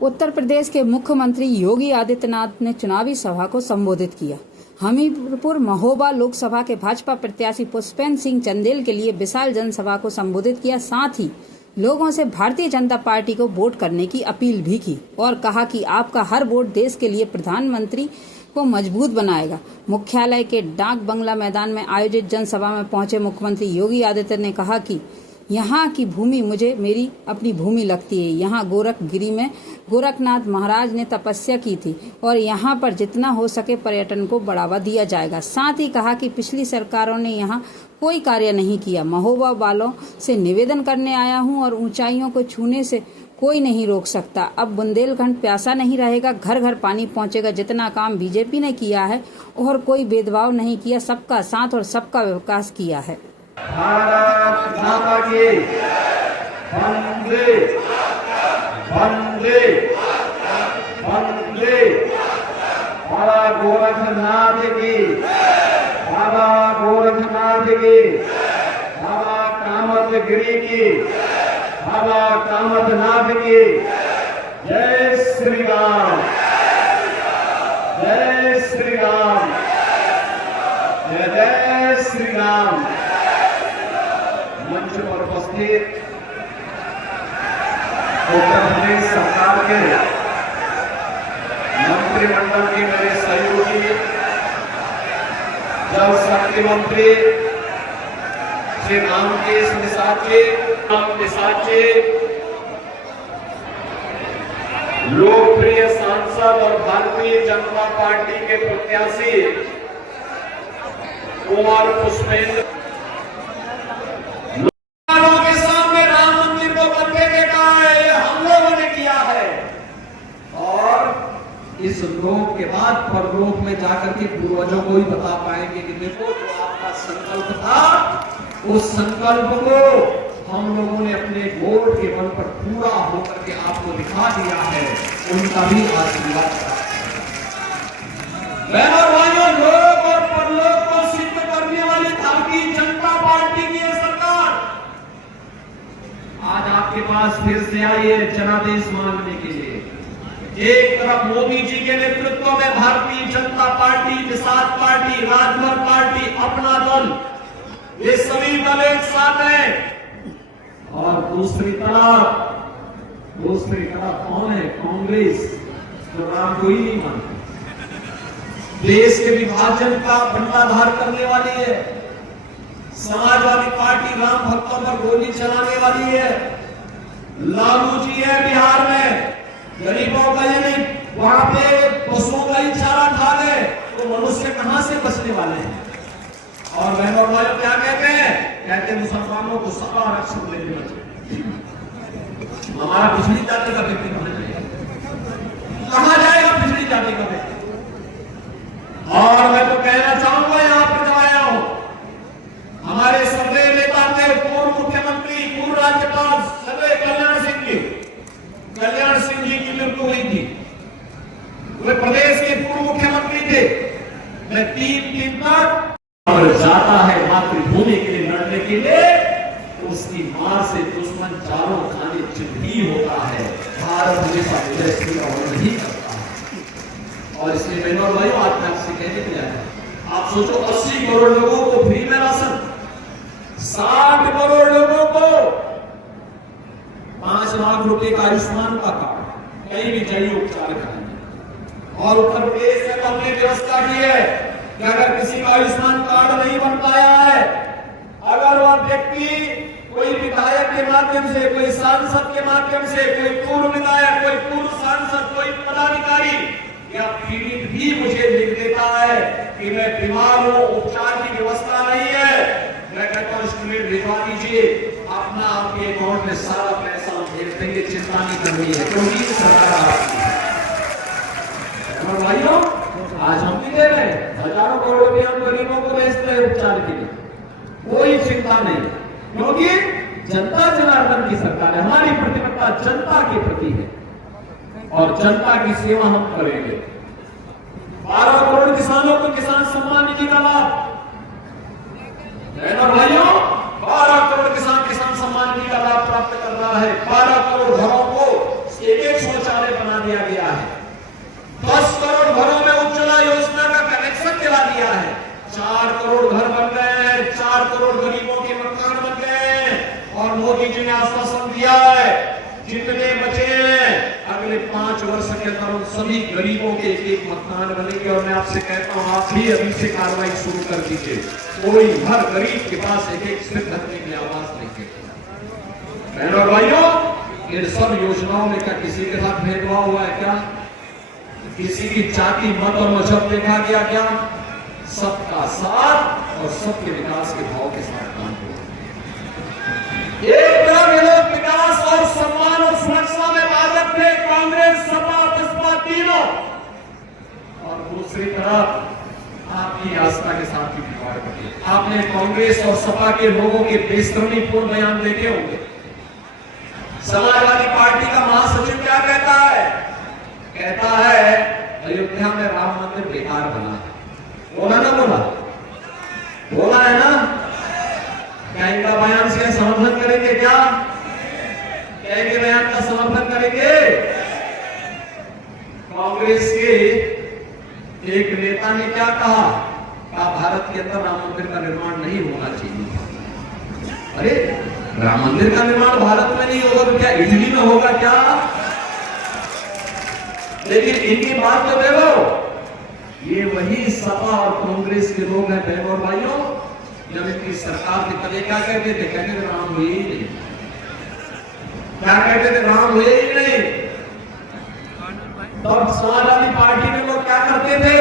उत्तर प्रदेश के मुख्यमंत्री योगी आदित्यनाथ ने चुनावी सभा को संबोधित किया। हमीरपुर महोबा लोकसभा के भाजपा प्रत्याशी पुष्पेंद्र सिंह चंदेल के लिए विशाल जनसभा को संबोधित किया। साथ ही लोगों से भारतीय जनता पार्टी को वोट करने की अपील भी की और कहा कि आपका हर वोट देश के लिए प्रधानमंत्री को मजबूत बनाएगा। मुख्यालय के डाक बंगला मैदान में आयोजित जनसभा में पहुंचे मुख्यमंत्री योगी आदित्यनाथ ने कहा कि यहाँ की भूमि मुझे मेरी अपनी भूमि लगती है। यहाँ गोरखगिरी में गोरखनाथ महाराज ने तपस्या की थी और यहाँ पर जितना हो सके पर्यटन को बढ़ावा दिया जाएगा। साथ ही कहा कि पिछली सरकारों ने यहाँ कोई कार्य नहीं किया। महोबा वालों से निवेदन करने आया हूँ और ऊंचाइयों को छूने से कोई नहीं रोक सकता। अब बुंदेलखंड प्यासा नहीं रहेगा, घर घर पानी पहुंचेगा। जितना काम बीजेपी ने किया है और कोई भेदभाव नहीं किया, सबका साथ और सबका विकास किया है। भारत माता की वंदे वंदे वंदे। बाबा गोरखनाथ की, बाबा गोरखनाथ की, बाबा कामतगिरी की, बाबा कामतनाथ की। जय श्री राम, जय श्री राम, जय जय श्री राम। मंच पर उपस्थित उत्तर प्रदेश सरकार के मंत्रिमंडल के मेरे सहयोगी, जल शक्ति मंत्री श्री रामकेश निषाद जी, लोकप्रिय सांसद और भारतीय जनता पार्टी के प्रत्याशी कुमार पुष्पेंद्र के सामने राम मंदिर को बनने देता है। ये हम लोगों ने किया है और इस लोक के बाद परलोक में जाकर के पूर्वजों को ही बता पाएंगे कि देखो जो आपका संकल्प था, उस संकल्प को हम लोगों ने अपने वोट के बल पर पूरा होकर के आपको दिखा दिया है। उनका भी आशीर्वाद बहनों भाइयों, लोक और परलोक को सिद्ध करने वाली भारतीय जनता पार्टी की सरकार आज आपके पास फिर से आई है जनादेश मांगने के लिए। एक तरफ मोदी जी के नेतृत्व में Bharatiya Janata party, Nishad party, Rajbhar party, अपना दल, ये सभी दल एक साथ हैं और दूसरी तरफ कौन है? कांग्रेस। तो नाम कोई नहीं मानता, देश के विभाजन का बंटाधार करने वाली है। समाजवादी पार्टी राम भक्तों पर गोली चलाने वाली है। लालू जी है बिहार में, गरीबों का ये नहीं, वहां पे पशुओं का ही चारा खा गए, तो मनुष्य कहां से बचने वाले हैं? और बहनों भाइयों क्या कहते हैं? कहते हैं मुसलमानों को सभा आरक्षण लेने चाहिए। हमारा पिछड़ी जाति का व्यक्ति कहां जाएगा? पिछड़ी जाति का व्यक्ति। और मैं तो कहना चाहूंगा, यहां पर जब आया हूं, हमारे सर्वोदय नेता थे पूर्व मुख्यमंत्री, पूर्व राज्यपाल सर्वोदय कल्याण सिंह जी की मृत्यु हुई थी। वे प्रदेश के पूर्व मुख्यमंत्री थे। मैं तीन तक जाता है मातृभूमि के लिए लड़ने के लिए, उसकी मां से दुश्मन चारों खाने चिट्ठी होता है। भारत हमेशा विजय श्री का वर्णन ही करता है। और इसलिए बहनों और भाइयों, आज मैं आपसे कहने के लिए, आप सोचो 80 करोड़ लोगों को फ्री में राशन, 60 करोड़ लोगों को 5 लाख रुपए का आयुष्मान का कार्ड, कहीं भी जाइए उपचार कराएंगे। और उत्तर प्रदेश में हमने व्यवस्था की है कि अगर किसी का आयुष्मान कार्ड नहीं बन पाया है, अगर वह व्यक्ति कोई विधायक के माध्यम से, कोई सांसद के माध्यम से, कोई पूर्व विधायक, कोई पूर्व सांसद, कोई पदाधिकारी या पीड़ित भी मुझे लिख देता है कि मैं बीमार हूं, उपचार की व्यवस्था नहीं है, मैं कहता हूं स्टूडेंट भिजवा दीजिए, अपना आपके अकाउंट में सारा पैसा हम भेज देंगे, चिंता नहीं करनी है, क्योंकि सरकार आपकी है। और भाइयों, आज हम भी दे रहे हैं, हजारों करोड़ रुपए हम गरीबों को भेजते हैं उपचार के लिए, कोई चिंता नहीं, क्योंकि जनता जनार्दन की सरकार है। हमारी प्रतिबद्धता जनता के प्रति है और जनता की सेवा हम करेंगे। 12 करोड़ किसानों को किसान सम्मान निधि का लाभ, भाइयों 12 करोड़ किसान सम्मान निधि का लाभ प्राप्त कर रहा है। 12 करोड़ घरों को एक एक शौचालय बना दिया गया है। 10 करोड़ घरों में उज्ज्वला योजना का कनेक्शन दिला दिया है। 4 करोड़ घर बन गए हैं, 4 करोड़ गरीबों के मकान बन गए हैं। और मोदी जी ने आश्वासन दिया है जितने बचे हैं अगले 5 वर्ष के अंदर उन सभी गरीबों के एक एक मकान बनेंगे। और मैं आपसे कहता हूं, आप भी अभी से कार्रवाई शुरू कर दीजिए। कोई हर गरीब के पास एक एक सिर्फ रखने के लिए आवाज नहीं है। बहनों और भाइयों, इन सब योजनाओं में क्या किसी के साथ भेदभाव हुआ है क्या? किसी की जाति, मत और मजहब देखा गया क्या? सबका साथ और सबके विकास के भाव के साथ काम हुआ। एक तरफ ये लोग विकास और सम्मान और सुरक्षा में बाधक थे, कांग्रेस, सपा, बसपा तीनों, और दूसरी तरफ आपकी आस्था के साथ भी खिलवाड़ करती। आपने कांग्रेस और सपा के लोगों के बेशर्मीपूर्ण बयान देखे होंगे। समाजवादी पार्टी का महासचिव क्या कहता है? कहता है अयोध्या में राम मंदिर बेकार बना है। बोला ना बोला? बोला है ना? क्या इनका बयान से समर्थन करेंगे? क्या इनके बयान का समर्थन करेंगे? कांग्रेस के एक नेता ने क्या कहा? भारत के अंदर राम मंदिर का निर्माण नहीं होना चाहिए। अरे राम मंदिर का निर्माण भारत में नहीं होगा तो क्या इटली में होगा क्या? लेकिन इनकी बात तो देखो, ये वही सपा और कांग्रेस के लोग हैं। बहनों और भाइयों, जब इनकी सरकार के तले क्या कहते थे? कहते थे राम हुए ही नहीं। क्या कहते थे? राम हुए ही नहीं। तब समाजवादी पार्टी के लोग क्या करते थे?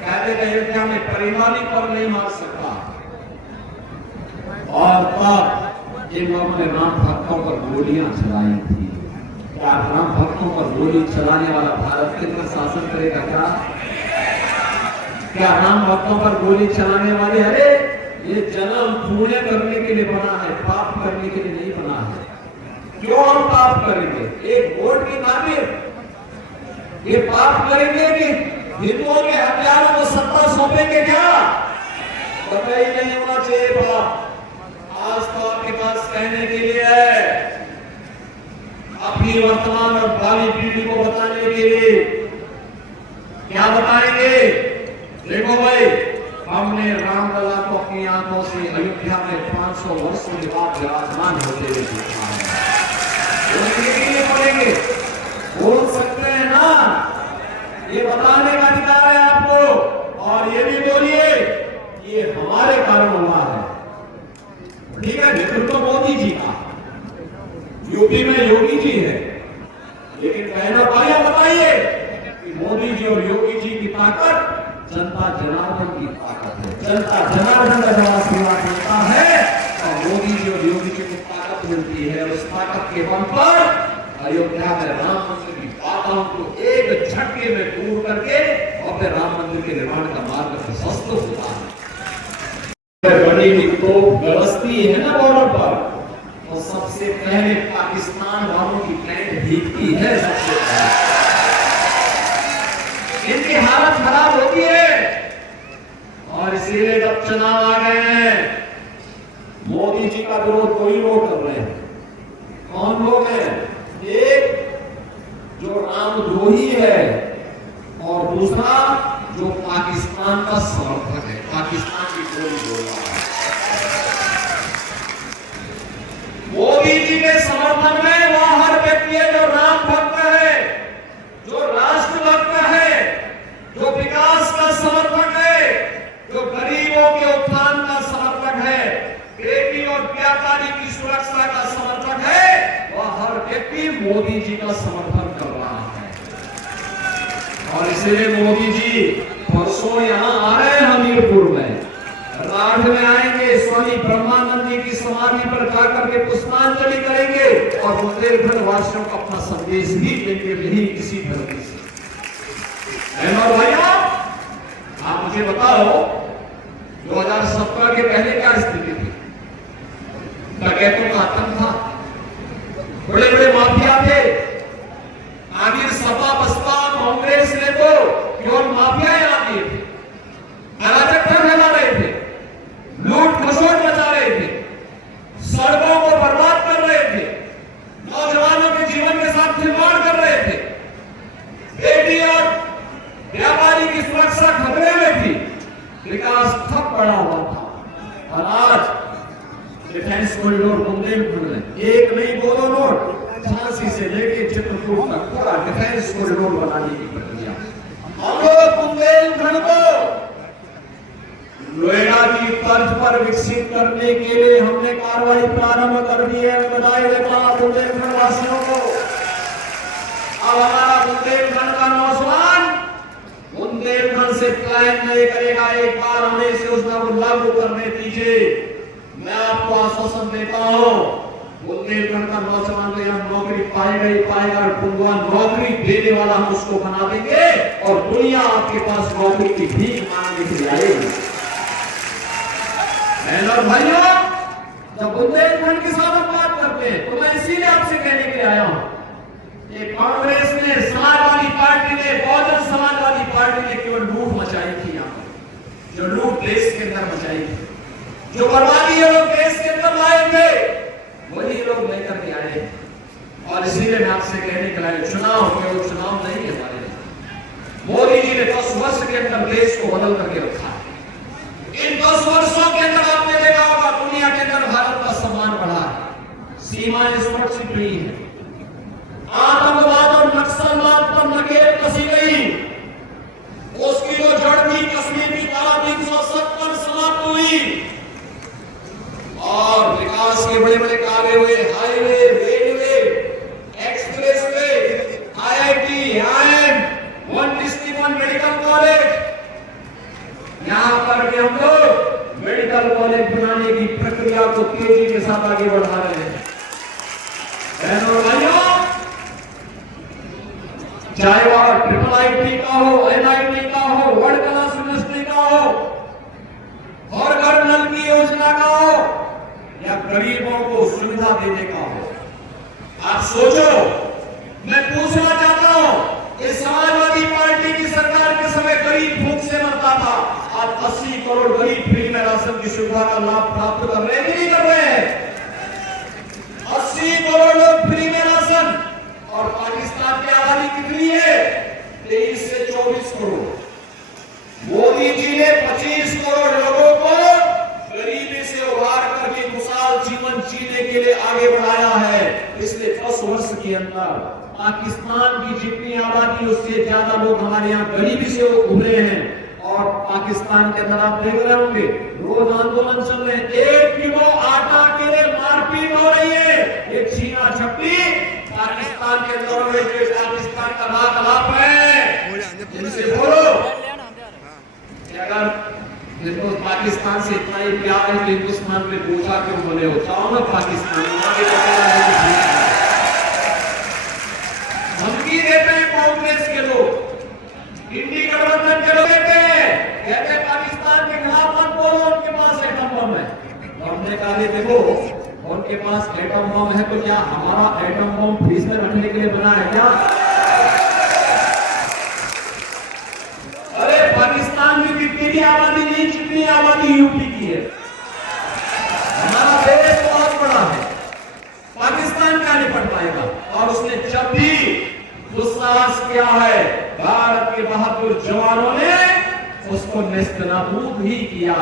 कहते थे अयोध्या में परिवारी पर नहीं मार सकता। और तब इन लोगों ने राम भक्तों पर गोलियां चलाई थी। क्या राम भक्तों पर गोली चलाने वाला भारत के अंदर शासन करेगा क्या? क्या राम भक्तों पर गोली चलाने वाले, अरे ये जन्म पुण्य करने के लिए बना है, पाप करने के लिए नहीं बना है। क्यों हम पाप करेंगे? एक वोट की खातिर ये पाप करेंगे कि हिंदुओं के हथियारों को सत्ता सौंपेंगे क्या? कतई नहीं होना चाहिए बाप। आज तो आपके पास कहने के लिए है, अपनी वर्तमान और भावी पीढ़ी को बताने के लिए। क्या बताएंगे? देखो भाई, हमने रामलला को अपनी आंखों से अयोध्या में 500 वर्षों के बाद विराजमान होते हुए देखा है। बोलेंगे, बोल सकते हैं ना? ये बताने का अधिकार है आपको। और ये भी बोलिए ये हमारे कारण हुआ है। ठीक है, नेतृत्व तो मोदी जी का, यूपी में योगी जी है। लेकिन बहनों भाइयों बताइए कि मोदी जी और योगी जी की ताकत जनता जनार्दन की ताकत है। जनता जनार्दन का जब आशीर्वाद मिलता है और मोदी जी और योगी जी को ताकत मिलती है। उस ताकत के बल पर अयोध्या में राम मंदिर की बाधाओं को एक झटके में दूर करके और फिर राम मंदिर के निर्माण का मार्ग प्रशस्त होता है। बड़ी तो गलती है ना बॉर्डर पर, तो सबसे पहले पाकिस्तान वालों की पैंट भीगती है। सबसे पहले इनकी हालत खराब होती है। और इसीलिए जब चुनाव आ गए हैं, मोदी जी का विरोध कोई लोग कर रहे हैं। कौन लोग हैं? एक जो रामद्रोही है और दूसरा जो पाकिस्तान का समर्थक है, पाकिस्तान की बोली बोल रहा है। मोदी जी के समर्थन में वह हर व्यक्ति है जो राम भक्त है, जो राष्ट्र भक्त है, जो विकास का समर्थक है, जो गरीबों के उत्थान का समर्थक है, बेटी और व्यापारी की सुरक्षा का समर्थक है, वह हर व्यक्ति मोदी जी का समर्थन कर रहा है। और इसलिए मोदी जी परसों यहाँ आ रहे हैं हमीरपुर में, राठ में आएंगे, स्वामी ब्रह्मानंद जी की समाधि पर जाकर के पुष्पांजलि करेंगे और बुंदेलखंड वासियों को अपना संदेश भी देंगे, नहीं किसी धरती से। और भैया आप मुझे बताओ 2017 के पहले क्या स्थिति थी? डकैतों का आतंक था, बड़े बड़े माफिया थे। आखिर सपा बसपा कांग्रेस ने तो केवल माफिया यहाँ दिए थे, अराजकता फैला रहे थे, लूट खसोट मचा रहे थे, सड़कों को बर्बाद कर रहे थे, नौजवानों के जीवन के साथ खिलवाड़ कर रहे पूरा डिफेंस कॉरिडोर बनाने की प्रक्रिया। हम लोग बुंदेलखंड को नोएडा की तर्ज पर विकसित करने के लिए हमने कार्रवाई प्रारंभ कर दी है। बधाई देता हूं बुंदेलखंड वासियों को। अब हमारा बुंदेलखंड का नौजवान बुंदेलखंड से प्लान नहीं करेगा, एक बार हमें इस योजना को लागू करने दीजिए। मैं आपको आश्वासन देता हूं, बुंदेलखंड का नौजवान तो यहाँ नौकरी पाएगा ही पाएगा, और नौकरी देने वाला हम उसको बना देंगे और दुनिया आपके पास नौकरी की भीख मांगने के लिए आएगी। और भाइयों, जब बुंदेलखंड के साथ हम बात करते हैं तो मैं इसीलिए आपसे कहने के लिए आया हूं, ये कांग्रेस ने, समाजवादी पार्टी ने, बहुजन समाजवादी पार्टी ने केवल लूट मचाई थी। यहाँ पर जो लूट देश के अंदर मचाई थी, जो बर्बादी ये लोग देश के अंदर लाए थे, वही लोग लेकर के आए। और इसीलिए मैं आपसे कहने के लिए, चुनाव केवल चुनाव नहीं है हमारे लिए। मोदी जी ने 10 वर्ष के अंदर देश को बदल करके रखा है। इन 10 वर्षों के अंदर आपने देखा होगा दुनिया के अंदर भारत का सम्मान बढ़ा है, सीमाएं सुरक्षित हुई है, आतंकवाद और नक्सलवाद पर नकेल कसी गई, उसकी जो जड़ थी कश्मीर की धारा 370 समाप्त हुई, और विकास के बड़े बड़े कार्य हुए, highway, railway, expressway, IIT, IIM, 1 district 1 medical college, यहां पर भी हम लोग मेडिकल कॉलेज बनाने की प्रक्रिया को तेजी के साथ आगे बढ़ा रहे हैं। बहनों और भाइयों, चाहे वह IIT का हो, NIT का हो, वर्ल्ड क्लास यूनिवर्सिटी का हो, और घर नल की योजना का हो, या गरीबों को सुविधा देने का हो। आप सोचो, मैं पूछना चाहता हूं, इस समाजवादी पार्टी की सरकार के समय गरीब भूख से मरता था, आज 80 करोड़ गरीब फ्री में राशन की सुविधा का लाभ प्राप्त कर रहे हैं कि नहीं कर रहे हैं? 80 करोड़ लोग फ्री में राशन, और पाकिस्तान की आबादी कितनी है? 23 से 24 करोड़। मोदी जी ने 25 करोड़ लोगों को गरीबी से उबार करके खुशहाल जीवन जीने के लिए आगे बढ़ाया है। पिछले 10 वर्ष के अंदर पाकिस्तान की जितनी आबादी, उससे ज्यादा लोग हमारे यहाँ गरीबी से उभरे हैं। और पाकिस्तान के अंदर आप देख रहे होंगे, रोज आंदोलन चल रहे हैं, 1 किलो आटा के लिए मारपीट हो रही है। ये छीना झपटी पाकिस्तान के अंदर हो रही है, पाकिस्तान का वार्तालाप है। जिनसे बोलो कि अगर जिनको पाकिस्तान से इतना ही प्यार है तो हिंदुस्तान में पूछा क्यों बोले हो? चाहो ना पाकिस्तान धमकी देते हैं कांग्रेस के लोग, इंडी गठबंधन के लोग देते हैं, कहते हैं पाकिस्तान के खिलाफ मत बोलो, उनके पास एटम बम है। और हमने कहा देखो, उनके पास एटम बम है तो क्या हमारा एटम बम फ्रीज में रखने के लिए बना है क्या? अरे पाकिस्तान में कितनी भी आबादी नहीं, जितनी आबादी यूपी की है। हमारा देश बहुत बड़ा है, पाकिस्तान का निपट पाएगा। और उसने जब भी दुस्साहस किया है, भारत के बहादुर जवानों ने उसको नेस्तनाबूद ही किया।